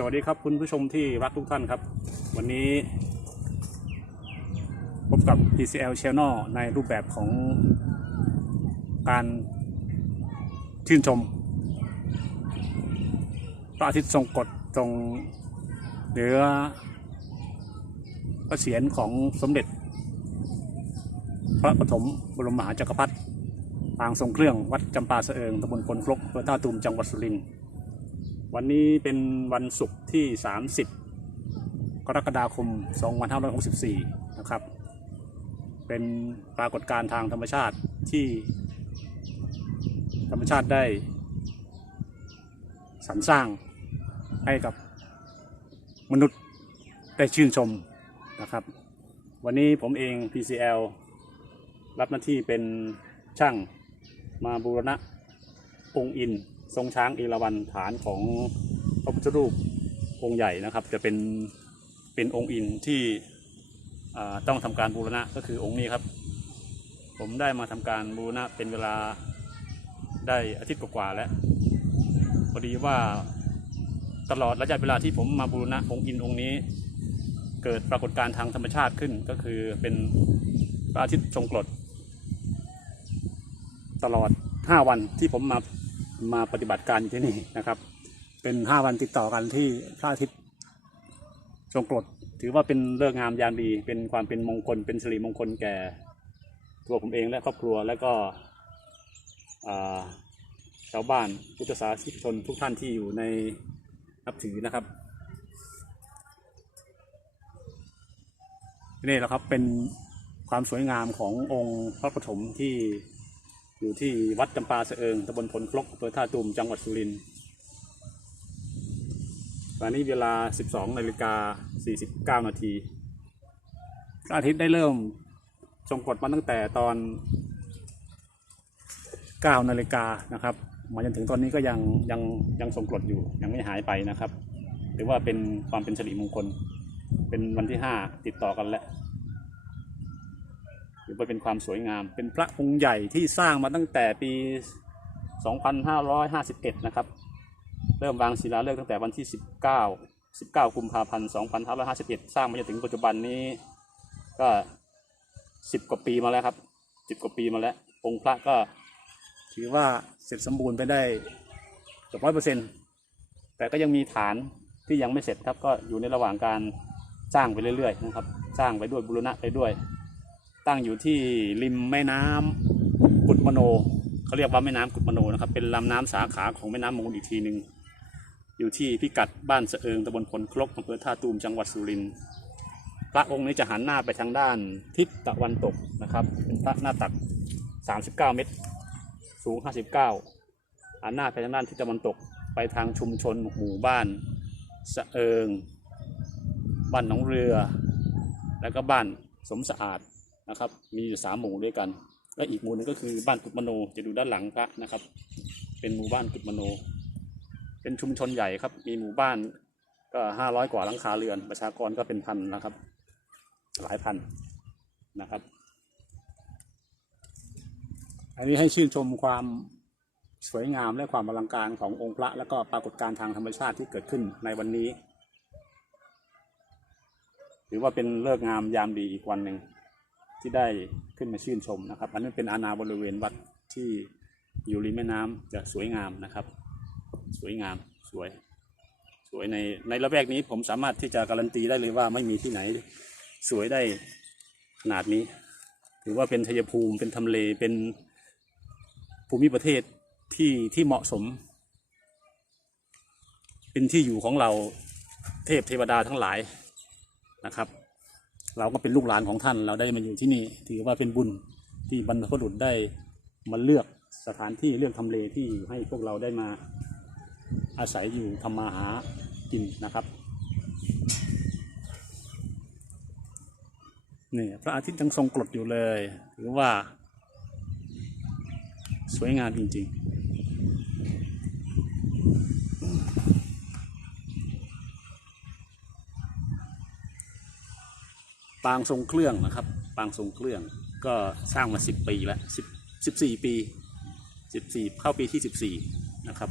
สวัสดีครับคุณผู้ชมที่รักทุกท่านครับ วันนี้พบกับ TCL Channel ในรูปแบบของการชื่นชมพระอาทิตย์ทรงกฎตรงเหนือพระเศียรของสมเด็จ พระปฐมบรมมหาจักรพรรดิปางทรงเครื่องวัดจำปาสะเอิงตำบลพลครกอำเภอท่าตูมจังหวัดสุรินทร์ วันนี้เป็นวันศุกร์ที่ 30 กรกฎาคม 2564 นะครับ เป็นปรากฏการณ์ทางธรรมชาติที่ ธรรมชาติได้สรรสร้างให้กับมนุษย์ได้ชื่นชมนะครับ วันนี้ผมเอง PCL รับหน้าที่เป็นช่างมาบูรณะองค์อิน ทรงช้างเอราวัณฐานของพระพุทธรูปองค์ใหญ่นะครับ จะเป็นเป็นองค์อินที่ต้องทำการบูรณะก็คือองค์นี้ครับ ผมได้มาทำการบูรณะเป็นเวลาได้อาทิตย์กว่าแล้วพอดีว่าตลอดระยะเวลาที่ผมมาบูรณะองค์อินองค์นี้ เกิดปรากฏการณ์ทางธรรมชาติขึ้นก็คือเป็นพระอาทิตย์ทรงกรดตลอด 5 วันที่ผมมา มาปฏิบัติการอยู่ที่นี่นะครับ เป็น5วันติดต่อกันที่พระอาทิตย์ทรงกรดถือว่าเป็นเลิกงามยามดี เป็นความเป็นมงคล เป็นสิริมงคลแก่ตัวผมเองและครอบครัวและก็ชาวบ้านพุทธศาสนิกชนทุกท่านที่อยู่ในนับถือนะครับนี่แหละครับเป็นความสวยงามขององค์พระปฐมที่ อยู่ที่วัดจำปาสเอิงตำบลพลครกอำเภอท่าตูมจังหวัดสุรินทร์ตอนนี้เวลา 12นาฬิกา 49 นาทีพระอาทิตย์ได้เริ่มทรงกฎมาตั้งแต่ตอน 9นาฬิกานะครับ มาจนถึงตอนนี้ก็ยังยังยังทรงกฎอยู่ยังไม่หายไปนะครับถือว่าเป็นความเป็นสิริมงคล เป็นวันที่ห้าติดต่อกันแล้ว ถือว่าเป็นความสวยงาม เป็นพระองค์ใหญ่ที่สร้างมาตั้งแต่ปี 2551 นะครับ เริ่มวางศิลาฤกษ์ตั้งแต่วันที่ 19 19 กุมภาพันธ์ 2551 สร้างมาจนถึงปัจจุบันนี้ก็ 10 กว่าปีมาแล้วครับ 10 กว่าปีมาแล้ว องค์พระก็ถือว่าเสร็จสมบูรณ์ไปได้เกือบร้อยเปอร์เซ็นต์แต่ก็ยังมีฐานที่ยังไม่เสร็จครับ ก็อยู่ในระหว่างการสร้างไปเรื่อยๆนะครับ สร้างไปด้วยบุรณะไปด้วย ตั้งอยู่ที่ริมแม่น้ำกุดมโนเขาเรียกว่าแม่น้ำกุดมโนนะครับ เป็นลำน้ำสาขาของแม่น้ำมูลอีกทีหนึ่งอยู่ที่พิกัดบ้านสะเอิงตำบลพลครกอำเภอท่าตูมจังหวัดสุรินทร์พระองค์นี้จะหันหน้าไปทางด้านทิศตะวันตกนะครับ เป็นพระหน้าตัก 39 เมตร สูง 59หันหน้าไปทางด้านทิศตะวันตกไปทางชุมชนหมู่บ้านสะเอิง บ้านหนองเรือ แล้วก็บ้านสมสะอาด นะครับ มีอยู่สามหมู่ด้วยกัน และอีกหมู่หนึงก็คือบ้านกุดมโนจะดูด้านหลังพระนะครับ เป็นหมู่บ้านกุดมโน เป็นชุมชนใหญ่ครับ มีหมู่บ้านก็ห้าร้อยกว่าหลังคาเรือน ประชากรก็เป็นพันนะครับ หลายพันนะครับ อันนี้ให้ชื่นชมความสวยงามและความอลังการขององค์พระ และก็ปรากฏการณ์ทางธรรมชาติที่เกิดขึ้นในวันนี้ ถือว่าเป็นเลิกงามยามดีอีกวันหนึ่ง ที่ได้ขึ้นมาชื่นชมนะครับ อันนี้เป็นอาณาบริเวณวัดที่อยู่ริมแม่น้ำจะสวยงามนะครับ สวยงามสวย สวยในในละแวกนี้ผมสามารถที่จะการันตีได้เลยว่าไม่มีที่ไหน สวยได้ขนาดนี้ ถือว่าเป็นชัยภูมิเป็นทำเลเป็นภูมิประเทศที่ที่เหมาะสม เป็นที่อยู่ของเราเทพเทวดาทั้งหลายนะครับ เราก็เป็นลูกหลานของท่าน เราได้มาอยู่ที่นี่ ถือว่าเป็นบุญที่บรรพบุรุษได้มาเลือกสถานที่เลือกทำเลที่ให้พวกเราได้มาอาศัยอยู่ทำมาหากินนะครับนี่พระอาทิตย์ยังทรงกรดอยู่เลย ถือว่า สวยงามจริงๆ ปางทรงเครื่องนะครับ ปางทรงเครื่องก็สร้างมาสิบปีแล้วสิบสิบสี่ปีสิบสี่เข้าปีที่สิบสี่นะครับ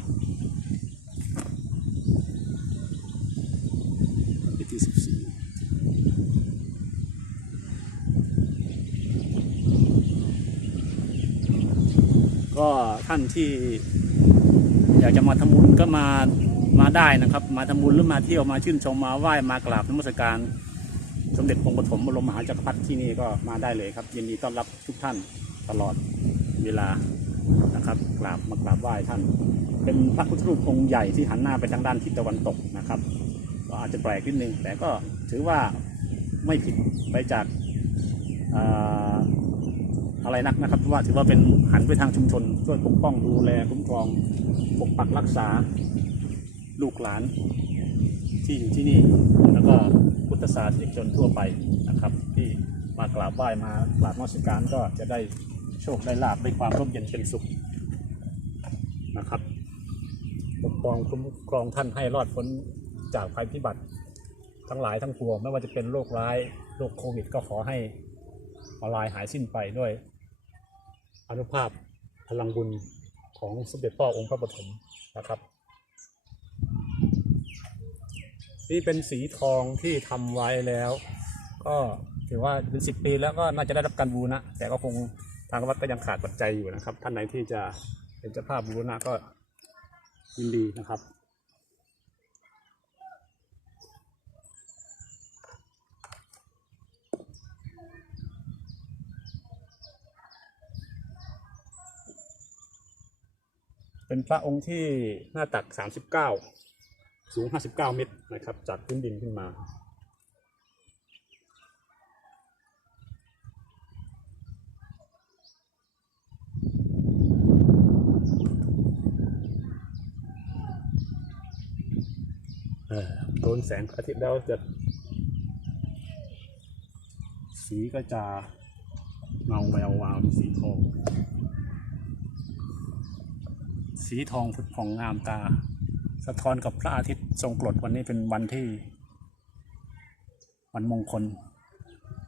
ปีที่สิบสี่ก็ท่านที่อยากจะมาทำบุญก็มามาได้นะครับ มาทำบุญหรือมาเที่ยวมาชื่นชมมาไหว้มากราบนมัสการ สมเด็จองค์ปฐมบรมมหาจักรพรรดิที่นี่ก็มาได้เลยครับยินดีต้อนรับทุกท่านตลอดเวลานะครับกราบมากราบไหว้ท่าน เป็นพระพุทธรูปองค์ใหญ่ที่หันหน้าไปทางด้านทิศตะวันตกนะครับก็อาจจะแปลกนิดนึงแต่ก็ถือว่าไม่ผิดไปจากอะไรนักนะครับเพราะว่าถือว่าเป็นหันไปทางชุมชนช่วยปกป้องดูแลคุ้มครองปกปักรักษาลูกหลานที่อยู่ที่นี่แล้วก็ ทธศาสนิกชนทั่วไปนะครับ ที่มากราบไหว้มากราบนมัสการก็จะได้โชคได้ลาบได้ความร่มเย็นเป็นสุขนะครับปกป้องคุ้มครองท่านให้รอดพ้นจากภัยพิบัติทั้งหลายทั้งปวงไม่ว่าจะเป็นโรคร้ายโรคโควิด ก็ขอให้มาลายหายสิ้นไปด้วยอนุภาพพลังบุญของสมเด็จพ่อองค์พระปฐมนะครับ นี่เป็นสีทองที่ทำไว้แล้ว ก็ถือว่าเป็นสิบปีแล้วก็น่าจะได้รับการบูรณะ แต่ก็คงทางวัดก็ยังขาดปัจจัยอยู่นะครับ ท่านไหนที่จะเป็นเจ้าภาพบูรณะก็ยินดีนะครับเป็นพระองค์ที่หน้าตัก 39 สูง 59 เมตรนะครับ จากพื้นดินขึ้นมาเออโดนแสงอาทิตย์แล้วจะ สีก็จะเงาแวววาวสีทอง สีทองผุดผ่องงามตา สะท้อนกับพระอาทิตย์ทรงกรดวันนี้เป็นวันที่ วันมงคล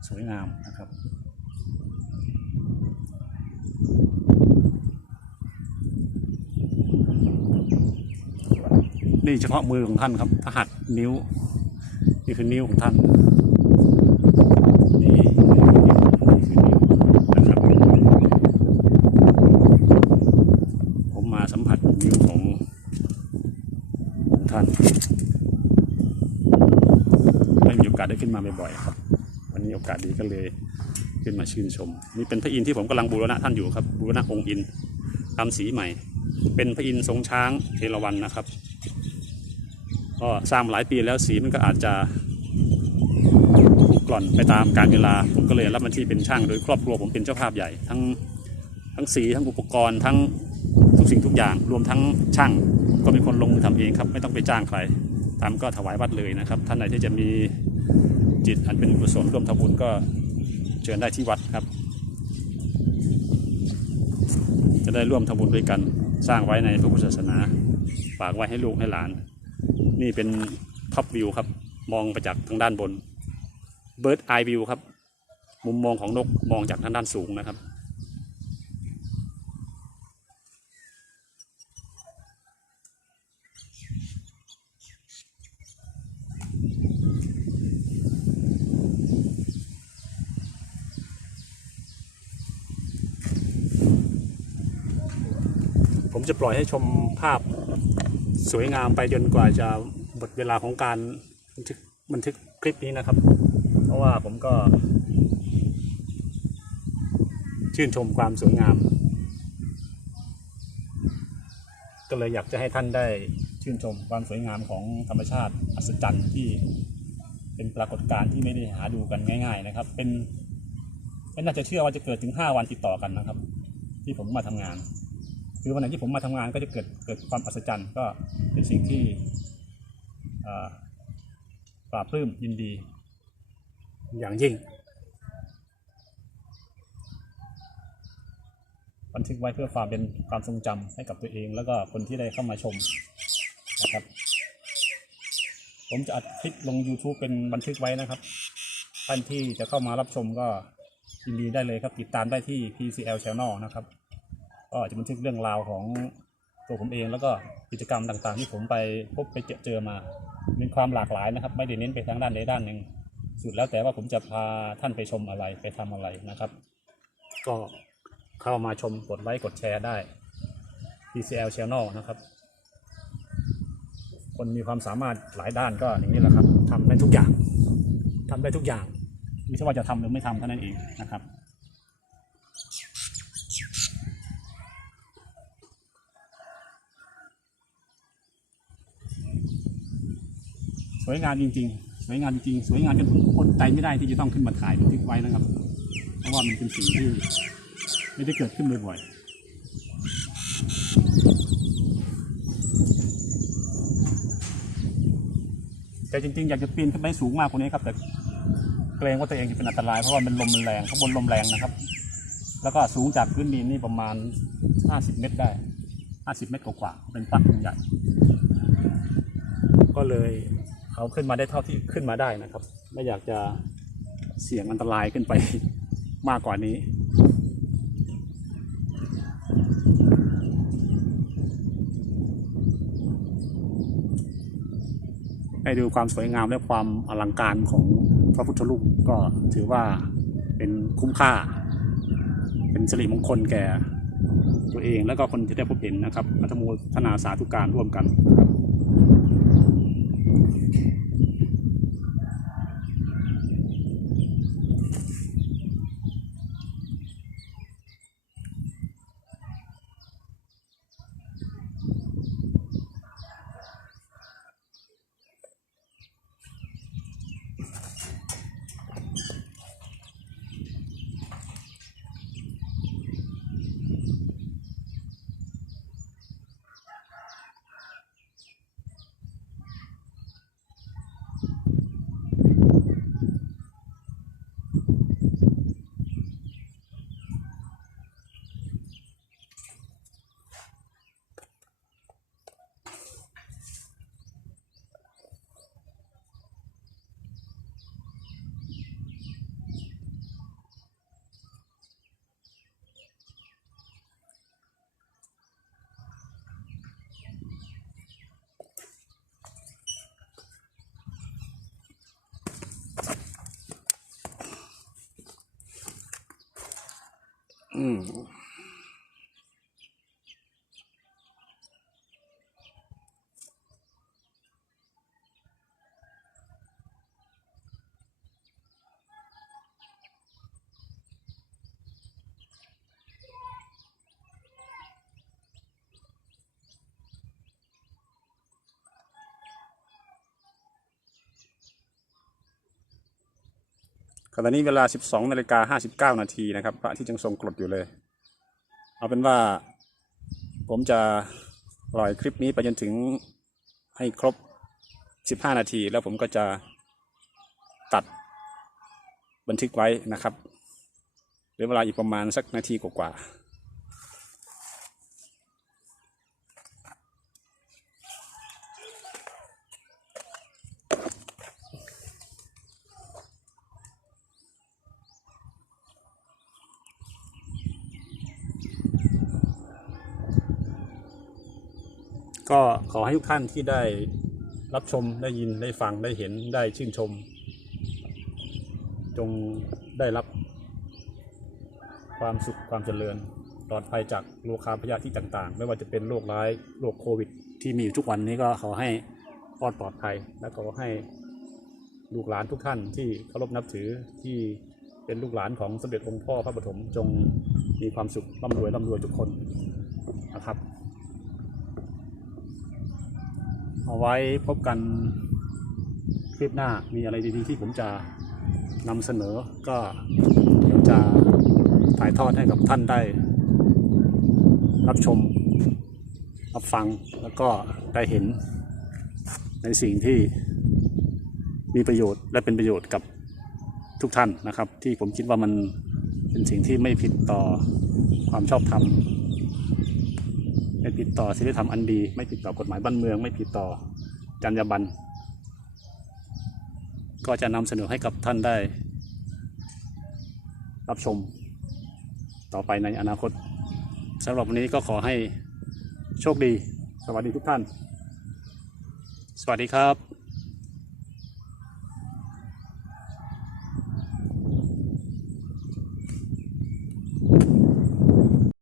สวยงามนะครับ นี่เฉพาะมือของท่านครับพระหัตถ์นิ้ว นี่คือนิ้วของท่านนี่คือนิ้วนะครับ ผมมาสัมผัสนิ้วของของท่าน ได้ขึ้นมาบ่อยๆครับ วันนี้โอกาสดีก็เลยขึ้นมาชื่นชม นี่เป็นพระอินทร์ที่ผมกำลังบูรณะท่านอยู่ครับบูรณะองค์อินทร์ทำสีใหม่ เป็นพระอินทร์ทรงช้างเทรวันนะครับ ก็สร้างมาหลายปีแล้วสีมันก็อาจจะผุกร่อนไปตามการเวลา ผมก็เลยรับมันที่เป็นช่าง โดยครอบครัวผมเป็นเจ้าภาพใหญ่ ทั้งทั้งสีทั้งอุปกรณ์ทั้งทุกสิ่งทุกอย่าง รวมทั้งช่างก็เป็นคนลงมือทำเองครับ ไม่ต้องไปจ้างใครทำก็ถวายวัดเลยนะครับ ท่านใดที่จะมี จิตอันเป็นกุศลร่วมทำบุญก็เชิญได้ที่วัดครับ จะได้ร่วมทำบุญด้วยกันสร้างไว้ในพระพุทธศาสนาฝากไว้ให้ลูกให้หลาน นี่เป็นท็อปวิวครับ มองไปจากทางด้านบนเบิร์ดไอวิวครับ มุมมองของนกมองจากทางด้านสูงนะครับ จะปล่อยให้ชมภาพสวยงามไปจนกว่าจะหมดเวลาของการบันทึกบันทึกคลิปนี้นะครับ เพราะว่าผมก็ ชื่นชมความสวยงาม ก็เลยอยากจะให้ท่านได้ชื่นชมความสวยงามของธรรมชาติอัศจรรย์ที่เป็นปรากฏการณ์ที่ไม่ได้หาดูกันง่าย ๆ นะครับ เป็นไม่น่าจะเชื่อว่าจะเกิดถึงห้าวันติดต่อกันนะครับ ที่ผมมาทำงาน คือวันไหนที่ผมมาทำงานก็จะเกิดเกิดความอัศจรรย์ ก็เป็นสิ่งที่อ่าปราบปลื้มยินดี อย่างยิ่ง บันทึกไว้เพื่อความเป็นความทรงจำให้กับตัวเอง แล้วก็คนที่ได้เข้ามาชมนะครับ ผมจะอัดคลิปลง YouTube เป็นบันทึกไว้นะครับท่านที่จะเข้ามารับชมก็ยินดีได้เลยครับ ติดตามได้ที่ PCL Channel นะครับ ก็จะบันทึกเรื่องราวของตัวผมเองแล้วก็กิจกรรมต่างๆ ที่ผมไปพบไปเจอเจอมามีความหลากหลายนะครับ ไม่ได้เน้นไปทางด้านใดด้านหนึ่งสุดแล้วแต่ว่าผมจะพาท่านไปชมอะไรไปทำอะไรนะครับ ก็เข้ามาชมกดไลค์กดแชร์ได้ PCL Channel นะครับ คนมีความสามารถหลายด้านก็อย่างนี้แหละครับทำได้ทุกอย่างทำได้ทุกอย่าง ไม่ใช่ว่าจะทำหรือไม่ทำเท่านั้นเองนะครับ วยงามจริง ๆ สวยงามจริงๆสวยงามจนผมอดใจไม่ได้ที่จะต้องขึ้นมาถ่ายบันทึกไว้นะครับ เพราะว่ามันเป็นสิ่งที่ไม่ได้เกิดขึ้นบ่อยๆแต่จริงๆ อยากจะปีนขึ้นไปสูงมากกว่านี้ครับ แต่เกรงว่าตัวเองจะเป็นอันตรายเพราะว่ามันลมแรงข้างบนลมแรงนะครับ แล้วก็สูงจากพื้นดินนี่ประมาณ 50 เมตรได้ 50 เมตรกว่าๆเป็นตั้งใหญ่ก็เลย เอาขึ้นมาได้เท่าที่ขึ้นมาได้นะครับ ไม่อยากจะเสี่ยงอันตรายขึ้นไปมากกว่านี้ ให้ดูความสวยงามและความอลังการของพระพุทธรูปก็ถือว่าเป็นคุ้มค่า เป็นสิริมงคลแก่ตัวเองแล้วก็คนที่ได้พบเห็นนะครับอัตโมทนาสาธุการร่วมกันนะครับ อื ขณะนี้เวลา 12นาฬิกา59นาทีนะครับพระที่ยังทรงกรดอยู่เลย เอาเป็นว่า ผมจะปล่อยคลิปนี้ไปจนถึงให้ครบ 15 นาที แล้วผมก็จะตัดบันทึกไว้นะครับเหลือเวลาอีกประมาณสักนาทีกว่าๆ ก็ขอให้ทุกท่านที่ได้รับชมได้ยินได้ฟังได้เห็นได้ชื่นชม จงได้รับ ความสุขความเจริญปลอดภัยจากโรคคาพยาธิต่างๆ ไม่ว่าจะเป็นโรคร้ายโรคโควิด ที่มีอยู่ทุกวันนี้ก็ขอให้ปลอดปลอดภัย และขอให้ลูกหลานทุกท่านที่เคารพนับถือที่เป็นลูกหลานของสมเด็จองค์พ่อพระปฐมจงมีความสุขร่ำรวยร่ำรวยทุกคนนะครับ เอาไว้พบกันคลิปหน้ามีอะไรดีๆที่ผมจะนำเสนอก็เดี๋ยวจะถ่ายทอดให้กับท่านได้ รับชม รับฟังแล้วก็ได้เห็นในสิ่งที่มีประโยชน์และเป็นประโยชน์กับทุกท่านนะครับ ที่ผมคิดว่ามันเป็นสิ่งที่ไม่ผิดต่อความชอบธรรม ไม่ผิดต่อศีลธรรมอันดี ไม่ผิดต่อกฎหมายบ้านเมือง ไม่ผิดต่อจรรยาบรรณก็จะนำเสนอให้กับท่านได้ รับชมต่อไปในอนาคตสำหรับวันนี้ก็ขอให้โชคดี สวัสดีทุกท่าน สวัสดีครับ